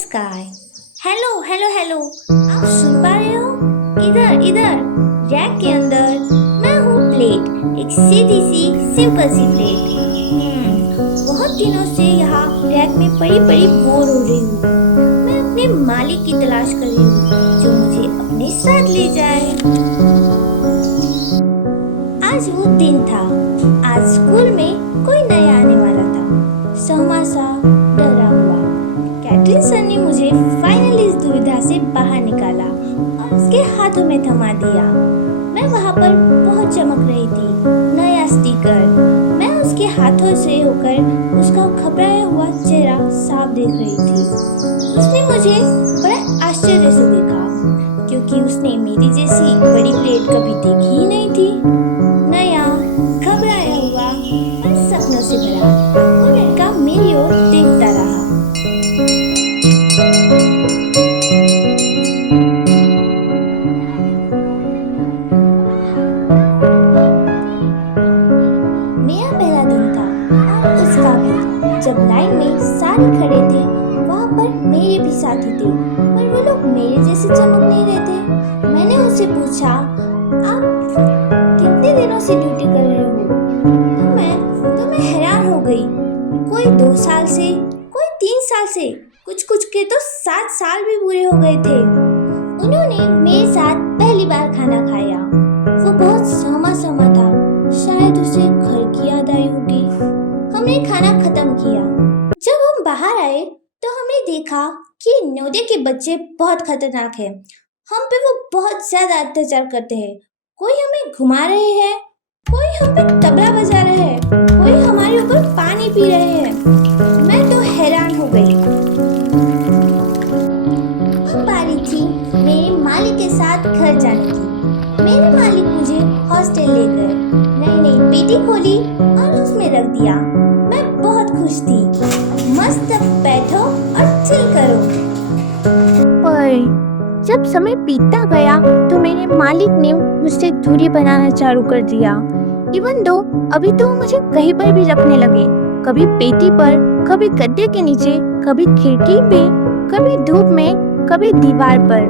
Sky. Hello hello hello, आप सुन पा रहे हो? इधर इधर रैक के अंदर मैं हूँ प्लेट, एक सीधी सी सिंपल सी प्लेट। बहुत दिनों से यहाँ रैक में पड़ी पड़ी बोर हो रही हूँ। मैं अपने मालिक की तलाश कर रही हूँ जो मुझे अपने साथ ले जाए। आज वो दिन था। आज स्कूल में कोई नया आने वाला था। सहमा सा डरा हुआ कैटरीन सर ने मुझे फाइनली इस दुविधा से बाहर निकाला और उसके हाथों में थमा दिया। मैं वहाँ पर बहुत चमक रही थी, नया स्टिकर। मैं उसके हाथों से होकर उसका घबराया हुआ चेहरा साफ देख रही थी। उसने मुझे बड़ा आश्चर्य से देखा क्योंकि उसने मेरी जैसी बड़ी प्लेट कभी देखी ही नहीं थी। नया, घबराया हुआ और सपनों से भरा वो लड़का मेरी ओर देखता रहा। मेरा पहला दिन था और उसका भी। जब लाइन में सारे खड़े थे, वहाँ पर मेरे भी साथी थे, पर वो लोग मेरे जैसे चमक नहीं रहे थे। मैंने उससे पूछा, आप कितने दिनों से ड्यूटी कर रहे हो? तो मैं हैरान हो गई। कोई 2 साल से, कोई 3 साल से, कुछ के तो 7 साल भी पूरे हो गए थे। उन्होंने मेरे साथ पहली बार खाना खाया। वो बहुत सहमा था, शायद उसे घर की याद आई होगी। हमने खाना खत्म किया। जब हम बाहर आए तो हमने देखा कि नवोदय के बच्चे बहुत खतरनाक हैं। हम पे वो बहुत ज्यादा अत्याचार करते हैं। कोई हमें घुमा रहे हैं, कोई हम पे तबला बजा रहे हैं, कोई हमारे ऊपर पानी पी रहे हैं। मैं तो हैरान हो गई। अब बारी थी मेरे मालिक के साथ घर जाने की। मेरे मालिक मुझे हॉस्टल ले गए, नई पेटी खोली और उसमें रख दिया। मैं बहुत खुश थी। मस्त बैठो और चिल करो। पर जब समय बीतता गया तो मेरे मालिक ने मुझसे दूरी बनाना चालू कर दिया। इवन दो अभी तो मुझे कहीं पर भी रखने लगे, कभी पेटी पर, कभी गद्दे के नीचे, कभी खिड़की पे, कभी धूप में, कभी दीवार पर।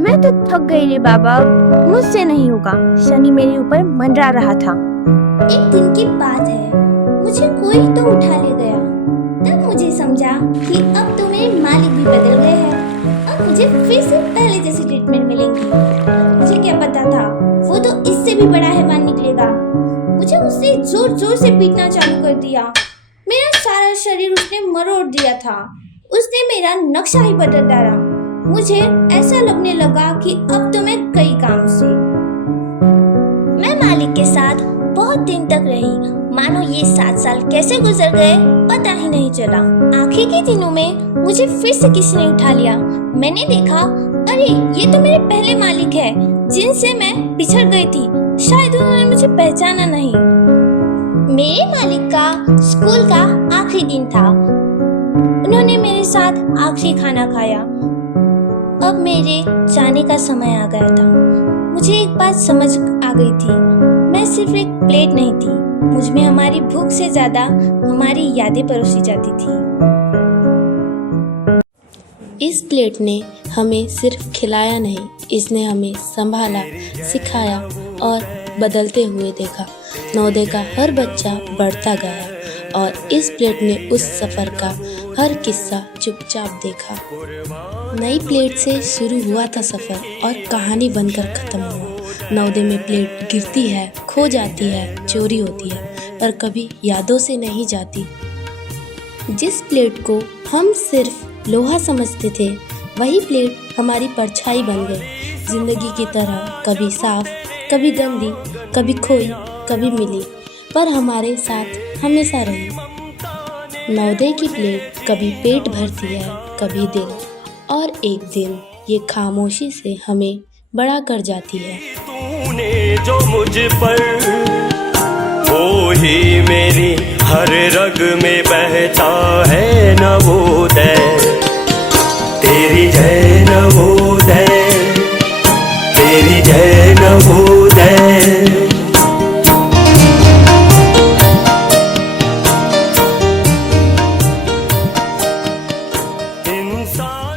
मैं तो थक गई रे बाबा, मुझसे नहीं होगा। शनि मेरे ऊपर मंडरा रहा था। एक दिन की बात है, मुझे कोई तो उठा ले गया। तब मुझे समझा कि अब तो मेरे मालिक भी बदल गए हैं। अब मुझे फिर से पहले जैसी ट्रीटमेंट मिलेगी। मुझे क्या पता था, वो तो इससे भी बड़ा हैवान निकलेगा। मुझे उससे जोर से पीटना चालू कर दिया। मेरा सारा शरीर उसने मरोड़ दिया था। उसने मेरा नक्शा ही बदल डाला। मुझे ऐसा लगने लगा कि अब तो मैं गई काम से। मैं मालिक के साथ बहुत दिन तक रही। मानो ये 7 साल कैसे गुजर गए पता ही नहीं चला। आखिर के दिनों में मुझे फिर से किसी ने उठा लिया। मैंने देखा, अरे ये तो मेरे पहले मालिक है जिनसे मैं बिछड़ गई थी। शायद उन्होंने मुझे पहचाना नहीं। मेरे मालिक का स्कूल का आखिरी दिन था। उन्होंने मेरे साथ आखिरी खाना खाया। अब मेरे जाने का समय आ गया था। मुझे एक बात समझ आ गई थी, मैं सिर्फ एक प्लेट नहीं थी। मुझ में हमारी भूख से ज्यादा हमारी यादें परोसी जाती थी। इस प्लेट ने हमें सिर्फ खिलाया नहीं, इसने हमें संभाला, सिखाया और बदलते हुए देखा। नवोदय का हर बच्चा बढ़ता गया और इस प्लेट ने उस सफ़र का हर किस्सा चुपचाप देखा। नई प्लेट से शुरू हुआ था सफ़र और कहानी बनकर ख़त्म हुआ। नवोदय में प्लेट गिरती है, खो जाती है, चोरी होती है, पर कभी यादों से नहीं जाती। जिस प्लेट को हम सिर्फ लोहा समझते थे, वही प्लेट हमारी परछाई बन गई। जिंदगी की तरह कभी साफ, कभी गंदी, कभी खोई, कभी मिली, पर हमारे साथ हमेशा रही। नवोदय की प्लेट कभी पेट भरती है, कभी दिल, और एक दिन ये खामोशी से हमें बड़ा कर जाती है। तूने जो मुझ पर, वो ही मेरी हर रग में बहता है नवोदय। तेरी जय नवोदय, तेरी जय नवोदय। इंसान